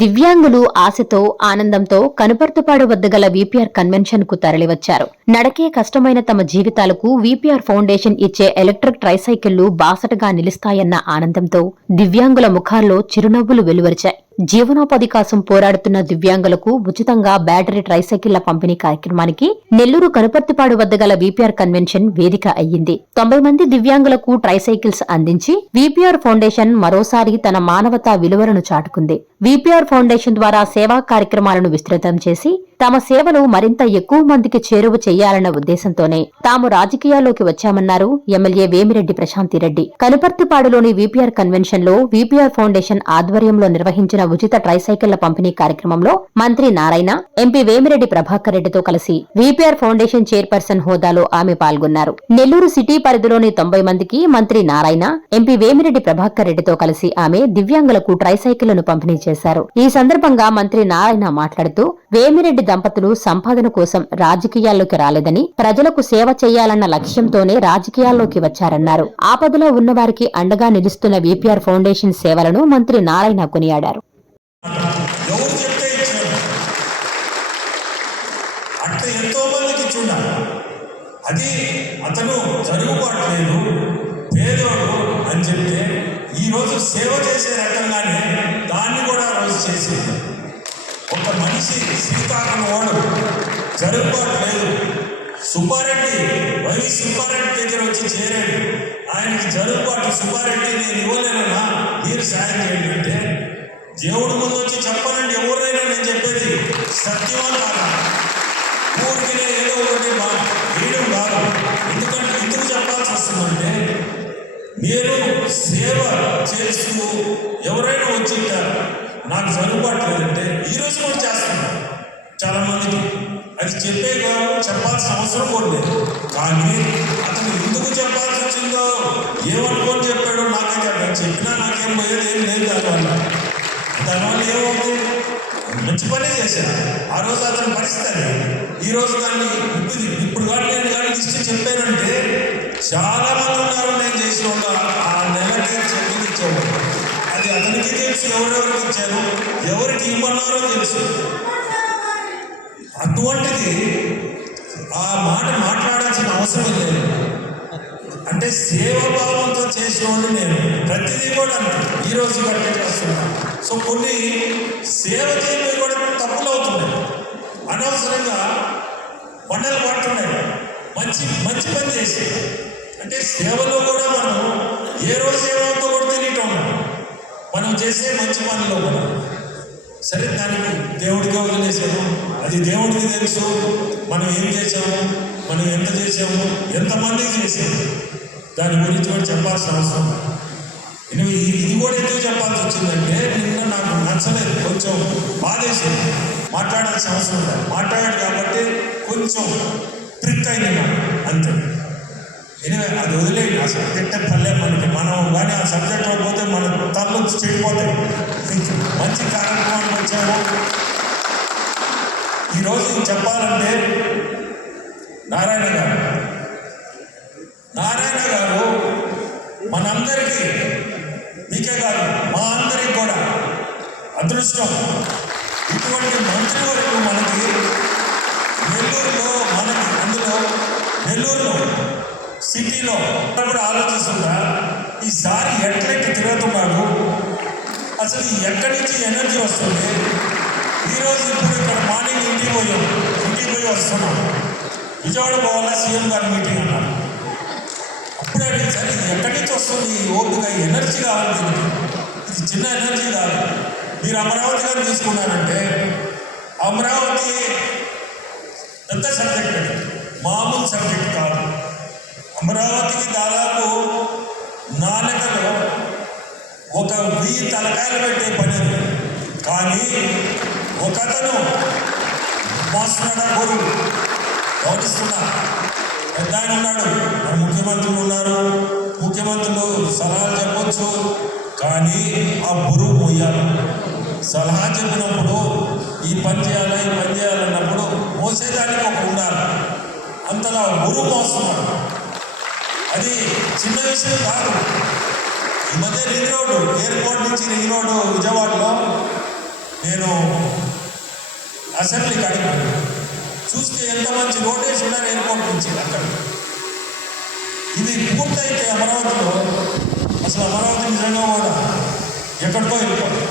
దివ్యాంగులు ఆశతో ఆనందంతో కనుపర్తుపాడు వద్ద గల వీపీఆర్ కన్వెన్షన్కు తరలివచ్చారు. నడకే కష్టమైన తమ జీవితాలకు వీపీఆర్ ఫౌండేషన్ ఇచ్చే ఎలక్ట్రిక్ ట్రైసైకిళ్ళు బాసటగా నిలుస్తాయన్న ఆనందంతో దివ్యాంగుల ముఖాల్లో చిరునవ్వులు వెలువరిచాయి. జీవనోపాధి కోసం పోరాడుతున్న దివ్యాంగులకు ఉచితంగా బ్యాటరీ ట్రైసైకిళ్ళ పంపిణీ కార్యక్రమానికి నెల్లూరు కనుపర్తిపాడు వద్ద గల వీపీఆర్ కన్వెన్షన్ వేదిక అయ్యింది. తొంభై మంది దివ్యాంగులకు ట్రైసైకిల్స్ అందించి వీపీఆర్ ఫౌండేషన్ మరోసారి తన మానవతా విలువలను చాటుకుంది. వీపీఆర్ ఫౌండేషన్ ద్వారా సేవా కార్యక్రమాలను విస్తృతం చేసి తమ సేవలు మరింత ఎక్కువ మందికి చేరువ చేయాలన్న ఉద్దేశంతోనే తాము రాజకీయాల్లోకి వచ్చామన్నారు ఎమ్మెల్యే వేమిరెడ్డి ప్రశాంతిరెడ్డి కనుపర్తిపాడులోని వీపీఆర్ కన్వెన్షన్లో వీపీఆర్ ఫౌండేషన్ ఆధ్వర్యంలో నిర్వహించిన ఉచిత ట్రైసైకిళ్ళ పంపిణీ కార్యక్రమంలో మంత్రి నారాయణ ఎంపీ వేమిరెడ్డి ప్రభాకర్ రెడ్డితో కలిసి వీపీఆర్ ఫౌండేషన్ చైర్పర్సన్ హోదాలో ఆమె పాల్గొన్నారు. నెల్లూరు సిటీ పరిధిలోని తొంభై మందికి మంత్రి నారాయణ ఎంపీ వేమిరెడ్డి ప్రభాకర్ రెడ్డితో కలిసి ఆమె దివ్యాంగులకు ట్రైసైకిళ్ళను పంపిణీ చేశారు. ఈ సందర్భంగా మంత్రి నారాయణ మాట్లాడుతూ వేమిరెడ్డి దంపతులు సంపాదన కోసం రాజకీయాల్లోకి రాలేదని ప్రజలకు సేవ చేయాలన్న లక్ష్యంతోనే రాజకీయాల్లోకి వచ్చారన్నారు. ఆపదలో ఉన్నవారికి అండగా నిలుస్తున్న విపిఆర్ ఫౌండేషన్ సేవలను మంత్రి నారాయణ కొనియాడారు. అది అతను జరుగుబాట్లేదు పేదోడు అని చెప్తే ఈరోజు సేవ చేసే రకంగానే దాన్ని కూడా రోజు చేసేది. మనిషి శ్రీకాకుళం వాడు జరుగుబాటు లేదు. సుబ్బారెడ్డి వైవి సుబ్బారెడ్డి దగ్గర వచ్చి చేరాడు. ఆయనకి జరుగుబాటు సుబ్బారెడ్డి నేను ఇవ్వలేనన్నా మీరు సాయం చేయండి అంటే దేవుడి ముందు వచ్చి చెప్పాలండి ఎవరైనా నేను చెప్పేది సత్యమా కాదా. ఊరికి ఏదో ఒకటి మా వేయడం కాదు. ఎందుకంటే ఎందుకు చెప్పాల్సి వస్తుందంటే మీరు సేవ చేస్తూ ఎవరైనా వచ్చి ఇంకా నాకు సరిపడలేదంటే ఈరోజు అది చెప్పే చెప్పాల్సిన అవసరం కూడా లేదు. కానీ అతను ఎందుకు చెప్పాల్సి వచ్చిందో ఏమనుకొని చెప్పాడో నాకైతే అర్థం చెప్పినా నాకేం పోయేది ఏం లేదు దానివల్ల దానివల్ల ఏమవుతుంది? మంచి పనే చేశాను ఆ రోజు అతను పరిస్థితి ఈ రోజు దాన్ని ఇప్పుడు ఇప్పుడు కానీ నేను కానీ లిస్ట్ చెప్పానంటే చాలా మంది ఉన్నారు నేను చేసిన ఒక ఆ నెలకి చెప్పింది ఇచ్చాను అది అతనికి తెలుసు ఎవరెవరికి ఇచ్చాను ఎవరికి ఇవ్వన్నారో తెలుసు. అటువంటిది ఆ మాట మాట్లాడాల్సిన అవసరం లేదు. అంటే సేవాభావంతో చేసిన వాళ్ళు నేను ప్రతిదీ కూడా ఈరోజు ఈ రోజు కట్టే చేస్తున్నాను సో కొన్ని సేవ చేయడం కూడా తప్పులు అవుతున్నాయి అనవసరంగా పంటలు పడుతున్నాయి. మంచి మంచి పని చేసి. అంటే సేవలో కూడా మనం ఏ రోజు ఏమవుతో కూడా తెలియటం మనం చేసే మంచి పనిలో కూడా. సరే దానికి దేవుడికి వదిలేసాము అది దేవుడికి తెలుసు. మనం ఏం చేసాము మనం ఎంత చేసాము ఎంతమందికి చేసాము దాని గురించి కూడా చెప్పాల్సిన అవసరం ఎనివే ఇది కూడా ఎందుకు చెప్పాల్సి వచ్చిందంటే నిన్న నాకు నచ్చలేదు. కొంచెం బాధేసింది. మాట్లాడాల్సిన అవసరం లేదు. మాట్లాడాడు కాబట్టి కొంచెం ట్రిక్ అయింది నాకు. అంతే. ఎనివే అది వదిలేయండి. అసలు సబ్జెక్ట్ పల్లె మనకి. మనం కానీ ఆ సబ్జెక్ట్లో పోతే మన తల్లు చెడిపోతాయి. మంచి కార్యక్రమానికి వచ్చాము. ఈరోజు చెప్పాలంటే నారాయణ గారు. నారాయణ గారు మనందరికీ మీకే కాదు మా అందరికి కూడా అదృష్టం. ఇటువంటి మంత్రి వరకు మనకి నెల్లూరులో మనకి అందులో నెల్లూరులో సిటీలో కూడా ఆలోచిస్తుందా ఈసారి ఎట్లెక్కి తిరుగుతున్నాడు అసలు ఎక్కడి నుంచి ఎనర్జీ వస్తుంది? ఈరోజు ఇప్పుడు ఇక్కడ మార్నింగ్ ఇంటికి పోయాం ఇంటికి పోయి వస్తున్నాం. విజయవాడ పోవాలా? సీఎం గారి మీటింగ్ అన్నారు. అప్పుడే అడిగి సరే ఇది ఎక్కడి నుంచి వస్తుంది? ఈ ఓపిక ఎనర్జీ కావాలి దీనికి. ఇది చిన్న ఎనర్జీ కాదు. మీరు అమరావతి గారు తీసుకున్నారంటే అమరావతి పెద్ద సబ్జెక్ట్ మామూలు సబ్జెక్ట్ కాదు. అమరావతికి దాదాపు నాలుకలో ఒక వెయ్యి తలకాయలు పెట్టే పని కానీ ఒకతను ఉపాసన గురువు గౌరవిస్తున్నా పెద్ద ఆయన ఉన్నాడు. మన ముఖ్యమంత్రులు ఉన్నారు. ముఖ్యమంత్రులు సలహాలు చెప్పొచ్చు. కానీ ఆ బరువు మోయాలి సలహా చెప్పినప్పుడు ఈ పని చేయాలి ఈ పని చేయాలన్నప్పుడు మోసేదానికి ఒక ఉండాలి. అంతలా బరువు మోస్తున్నాడు. అది చిన్న విషయం కాదు. ఈ మధ్య రింగ్ రోడ్డు ఎయిర్పోర్ట్ నుంచి రింగ్ రోడ్డు విజయవాడలో నేను అసెంబ్లీకి అడిగాను. చూస్తే ఎంత మంచి నోటీస్ ఉన్నారు ఎయిర్పోర్ట్ నుంచి అక్కడ. ఇది పూర్తయితే అమరావతిలో అసలు అమరావతి నిజంగా కూడా ఎక్కడికో వెళ్ళిపోతుంది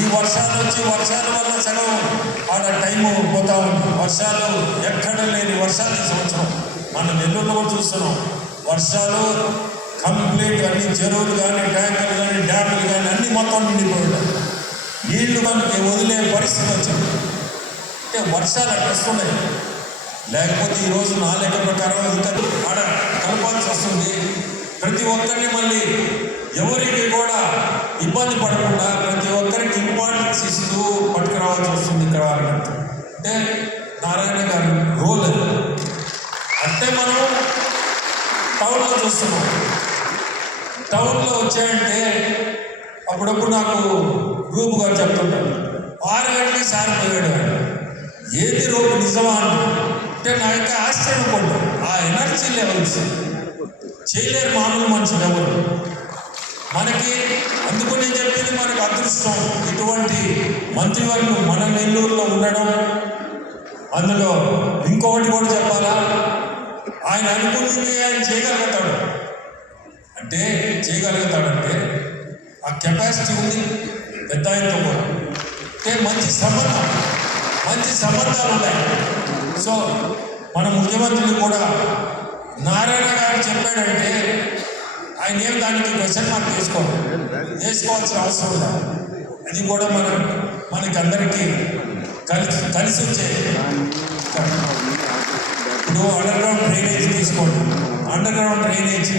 ఈ వర్షాలు వచ్చి వర్షాల వల్ల సగం ఆడ టైము పోతా ఉంది. వర్షాలు ఎక్కడ లేని వర్షాలు ఈ సంవత్సరం. మన నెల్లూరులో కూడా చూస్తున్నాం? వర్షాలు కంప్లీట్ అన్ని చెరువులు కానీ ట్యాంకులు కానీ డ్యాములు కానీ అన్ని మొత్తం నిండిపోయాయి. నీళ్ళు మనకి వదిలే పరిస్థితి వచ్చింది. అంటే వర్షాలు అట్లా వస్తున్నాయి. లేకపోతే ఈ రోజు నా లెక్క ప్రకారం ఇంకా ఆడ కలపాల్సి వస్తుంది. ప్రతి ఒక్కరిని మళ్ళీ ఎవరికి కూడా ఇబ్బంది పడకుండా ప్రతి ఒక్కరికి ఇంపార్టెన్స్ ఇస్తూ పట్టుకురావాల్సి వస్తుంది ఇక్కడ అంటే నారాయణ గారి రోల్ అది అంటే మనం టౌన్లో చూస్తున్నాం. టౌన్లో వచ్చాయంటే అప్పుడప్పుడు నాకు గ్రూప్ గారు చెప్తుంటారు. ఆరు గంటలకి సార్ పోయాడు ఏది రోడ్డు నిజమా? అని. అంటే నా యొక్క ఆశ్చర్యపోండి ఆ ఎనర్జీ లెవెల్స్. చేయలేరు మామూలు మనుషులు ఎవరు. మనకి అందుకు నేను చెప్పేది మనకు అదృష్టం. ఇటువంటి మంత్రివర్గం మన నెల్లూరులో ఉండడం. అందులో ఇంకొకటి కూడా చెప్పాలా? ఆయన అనుకున్నది ఆయన చేయగలుగుతాడు. అంటే చేయగలుగుతాడంటే ఆ కెపాసిటీ ఉంది పెద్ద ఆయనతో కూడా అంటే మంచి సంబంధం మంచి సంబంధాలు ఉన్నాయి. సో మన ముఖ్యమంత్రులు కూడా నారాయణ గారు చెప్పాడంటే ఆయన ఏం దానికి క్వశ్చన్ మార్క్ వేసుకోవాలి వేసుకోవాల్సిన అవసరం లేదు అది కూడా మనం మనకి అందరికీ కలిసి కలిసి వచ్చే. ఇప్పుడు అడగడం తీసుకోండి అండర్ గ్రౌండ్ డ్రైనేజ్.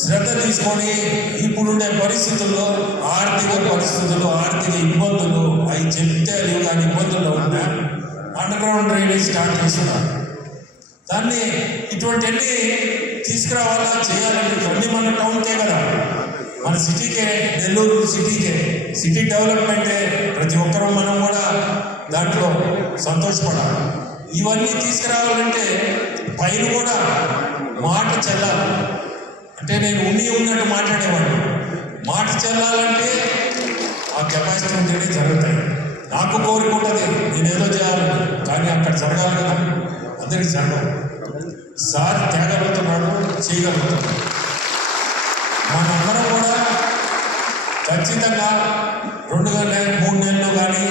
శ్రద్ధ తీసుకొని ఇప్పుడుండే పరిస్థితుల్లో ఆర్థిక పరిస్థితులు ఆర్థిక ఇబ్బందులు అవి చెప్తే లేవు కానీ ఇబ్బందుల్లో ఉన్నా అండర్ గ్రౌండ్ డ్రైనేజ్ స్టార్ట్ చేస్తున్నారు. దాన్ని ఇటువంటివన్నీ తీసుకురావాలా చేయాలంటే ఇవన్నీ మన టౌన్కే కదా. మన సిటీకే నెల్లూరు సిటీకే. సిటీ డెవలప్మెంటే ప్రతి ఒక్కరూ మనం కూడా దాంట్లో సంతోషపడాలి. ఇవన్నీ తీసుకురావాలంటే పైన కూడా మాట చెల్లాలి. అంటే నేను ఉన్ని ఉన్నట్టు మాట్లాడేవాడిని. మాట చెల్లాలంటే ఆ కెపాసిటీ ఉంటేనే జరుగుతాయి. నాకు కోరిక ఉంటుంది నేనేదో చేయాలని కానీ అక్కడ జరగాలి కదా. అందరికీ జరగదు సార్ తేగలుగుతున్నాడు చేయగలుగుతున్నాడు. మనందరం కూడా ఖచ్చితంగా రెండు నెలలు మూడు నెలలు కానీ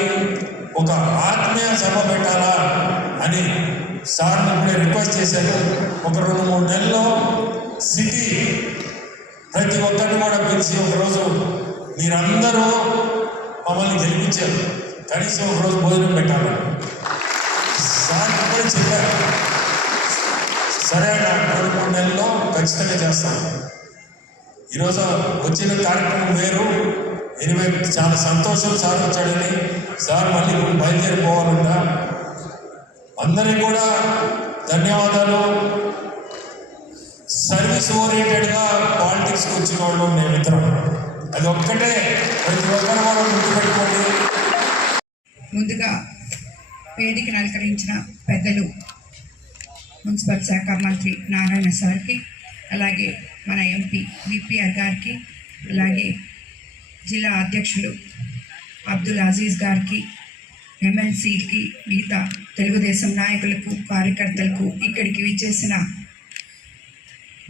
ఒక ఆత్మీయ సభ పెట్టాలా అని సార్ ఇప్పుడే రిక్వెస్ట్ చేశారు. ఒక రెండు మూడు నెలల్లో సిటీ ప్రతి ఒక్కరిని కూడా పిలిచి ఒకరోజు మీరందరూ మమ్మల్ని గెలిపించారు. కనీసం ఒకరోజు భోజనం పెట్టాలని సార్ ఇప్పుడే చెప్పారు. సరే అన్న రెండు మూడు నెలల్లో ఖచ్చితంగా చేస్తాం. ఈరోజు వచ్చిన కార్యక్రమం వేరు. ఎనివే చాలా సంతోషం సార్ వచ్చాడని. సార్ మళ్ళీ ఇప్పుడు అందరికి కూడా ధన్యవాదాలు. సర్వీస్ ఓరియంటెడ్గా పాలిటిక్స్కి వచ్చిన వాళ్ళు మేమిద్దరం అది ఒక్కటే. ప్రతి ఒక్కరు కూడా గుర్తుపెట్టుకోండి. ముందుగా వేదికను అలంకరించిన పెద్దలు మున్సిపల్ శాఖ మంత్రి నారాయణ సార్కి అలాగే మన ఎంపీ విపిఆర్ గారికి అలాగే జిల్లా అధ్యక్షులు అబ్దుల్ అజీజ్ గారికి ఎమ్మెల్సీకి మిగతా తెలుగుదేశం నాయకులకు కార్యకర్తలకు ఇక్కడికి విచ్చేసిన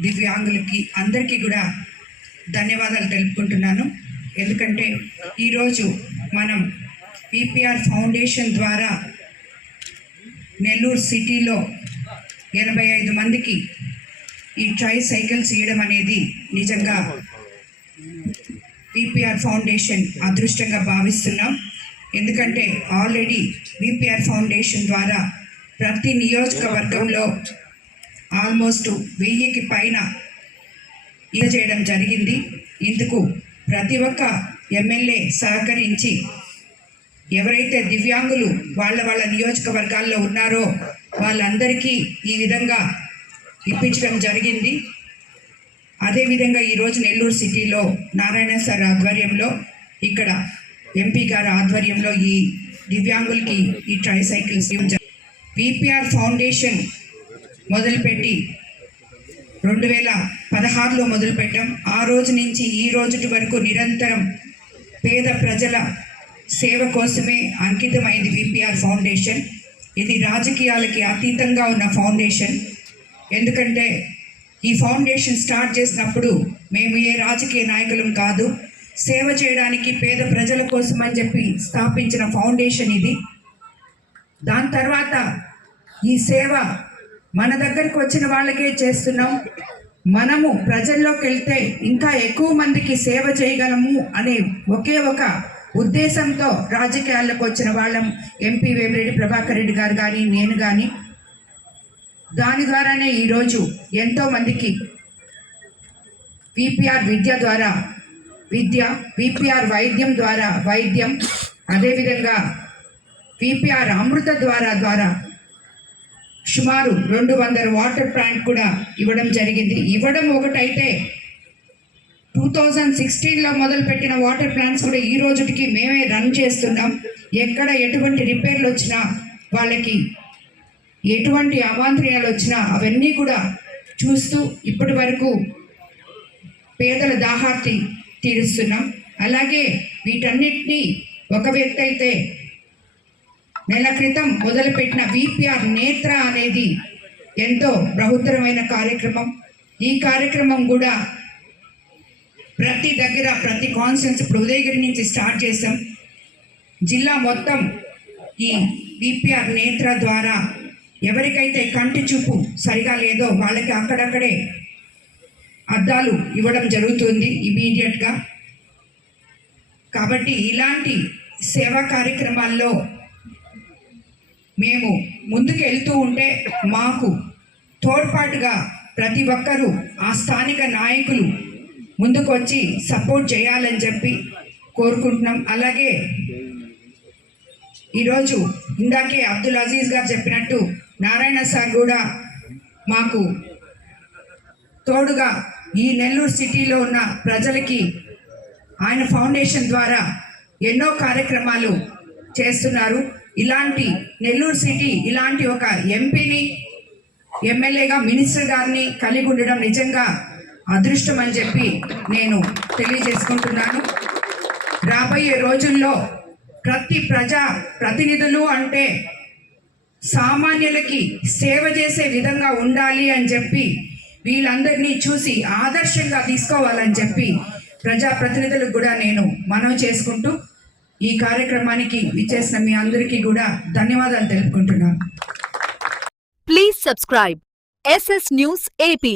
దివ్యాంగులకి అందరికీ కూడా ధన్యవాదాలు తెలుపుకుంటున్నాను. ఎందుకంటే ఈరోజు మనం పిపిఆర్ ఫౌండేషన్ ద్వారా నెల్లూరు సిటీలో ఎనభై ఐదు మందికి ఈ ట్రై సైకిల్స్ ఇవ్వడం అనేది నిజంగా పీపీఆర్ ఫౌండేషన్ అదృష్టంగా భావిస్తున్నాం. ఎందుకంటే ఆల్రెడీ విపిఆర్ ఫౌండేషన్ ద్వారా ప్రతి నియోజకవర్గంలో ఆల్మోస్ట్ వెయ్యికి పైన ఇద చేయడం జరిగింది. ఇందుకు ప్రతి ఒక్క ఎమ్మెల్యే సహకరించి ఎవరైతే దివ్యాంగులు వాళ్ళ వాళ్ళ నియోజకవర్గాల్లో ఉన్నారో వాళ్ళందరికీ ఈ విధంగా ఇప్పించడం జరిగింది. అదేవిధంగా ఈరోజు నెల్లూరు సిటీలో నారాయణ సార్ ఆధ్వర్యంలో ఇక్కడ ఎంపీ గారి ఆధ్వర్యంలో ఈ దివ్యాంగులకి ఈ ట్రై సైకిల్స్ పిపిఆర్ ఫౌండేషన్ మొదలుపెట్టి రెండు వేల పదహారులో మొదలుపెట్టాం. ఆ రోజు నుంచి ఈ రోజుటి వరకు నిరంతరం పేద ప్రజల సేవ కోసమే అంకితమైంది విపిఆర్ ఫౌండేషన్ ఇది రాజకీయాలకి అతీతంగా ఉన్న ఫౌండేషన్ ఎందుకంటే ఈ ఫౌండేషన్ స్టార్ట్ చేసినప్పుడు మేము ఏ రాజకీయ నాయకులం కాదు. సేవ చేయడానికి పేద ప్రజల కోసం అని చెప్పి స్థాపించిన ఫౌండేషన్ ఇది. దాని తర్వాత ఈ సేవ మన దగ్గరకు వచ్చిన వాళ్ళకే చేస్తున్నాం. మనము ప్రజల్లోకి వెళ్తే ఇంకా ఎక్కువ మందికి సేవ చేయగలము అనే ఒకే ఒక ఉద్దేశంతో రాజకీయాల్లోకి వచ్చిన వాళ్ళం ఎంపీ వేమిరెడ్డి ప్రభాకర్ రెడ్డి గారు కానీ నేను కానీ దాని ద్వారానే ఈరోజు ఎంతోమందికి పీపీఆర్ విపిఆర్ విద్య ద్వారా విద్య విపిఆర్ వైద్యం ద్వారా వైద్యం అదేవిధంగా విపిఆర్ అమృత ద్వారా ద్వారా సుమారు రెండు వందల వాటర్ ప్లాంట్ కూడా ఇవ్వడం జరిగింది. ఇవ్వడం ఒకటైతే టూ థౌజండ్ సిక్స్టీన్లో మొదలుపెట్టిన వాటర్ ప్లాంట్స్ కూడా ఈ రోజుకి మేమే రన్ చేస్తున్నాం. ఎక్కడ ఎటువంటి రిపేర్లు వచ్చినా వాళ్ళకి ఎటువంటి అవాంతర్యాలు వచ్చినా అవన్నీ కూడా చూస్తూ ఇప్పటి వరకు పేదల దాహార్తి తీరుస్తున్నాం. అలాగే వీటన్నిటినీ ఒక వ్యక్తి అయితే నెల క్రితం మొదలుపెట్టిన విపిఆర్ నేత్ర అనేది ఎంతో బృహత్తరమైన కార్యక్రమం. ఈ కార్యక్రమం కూడా ప్రతి దగ్గర ప్రతి కాన్స్టెన్స్ ఇప్పుడు ఉదయగిరి నుంచి స్టార్ట్ చేసాం జిల్లా మొత్తం ఈ విపిఆర్ నేత్ర ద్వారా ఎవరికైతే కంటి చూపు సరిగా లేదో వాళ్ళకి అక్కడక్కడే అద్దాలు ఇవ్వడం జరుగుతుంది ఇమీడియట్గా. కాబట్టి ఇలాంటి సేవా కార్యక్రమాల్లో మేము ముందుకు వెళ్తూ ఉంటే మాకు తోడ్పాటుగా ప్రతి ఒక్కరూ ఆ స్థానిక నాయకులు ముందుకొచ్చి సపోర్ట్ చేయాలని చెప్పి కోరుకుంటున్నాం. అలాగే ఈరోజు ఇందాకే అబ్దుల్ అజీజ్ గారు చెప్పినట్టు నారాయణ సార్ కూడా మాకు తోడుగా ఈ నెల్లూరు సిటీలో ఉన్న ప్రజలకి ఆయన ఫౌండేషన్ ద్వారా ఎన్నో కార్యక్రమాలు చేస్తున్నారు. ఇలాంటి నెల్లూరు సిటీ ఇలాంటి ఒక ఎంపీని ఎమ్మెల్యేగా మినిస్టర్ గారిని కలిగి ఉండడం నిజంగా అదృష్టం అని చెప్పి నేను తెలియజేసుకుంటున్నాను. రాబోయే రోజుల్లో ప్రతి ప్రజా ప్రతినిధులు అంటే సామాన్యులకి సేవ చేసే విధంగా ఉండాలి అని చెప్పి వీళ్ళందరినీ చూసి ఆదర్శంగా తీసుకోవాలని చెప్పి ప్రజాప్రతినిధులకు కూడా నేను మనవి చేసుకుంటూ ఈ కార్యక్రమానికి ఇచ్చేసిన మీ అందరికీ కూడా ధన్యవాదాలు తెలుపుకుంటున్నాను. Please subscribe SS news AP